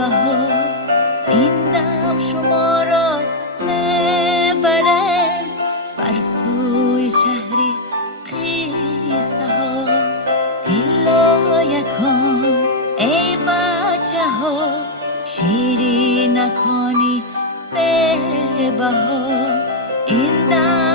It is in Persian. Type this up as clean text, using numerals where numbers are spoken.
بهار این دم شما را میبره بر سوی شهری قیصه ها. تلا یکان ای بچه ها شیرینکانی به بهار این دم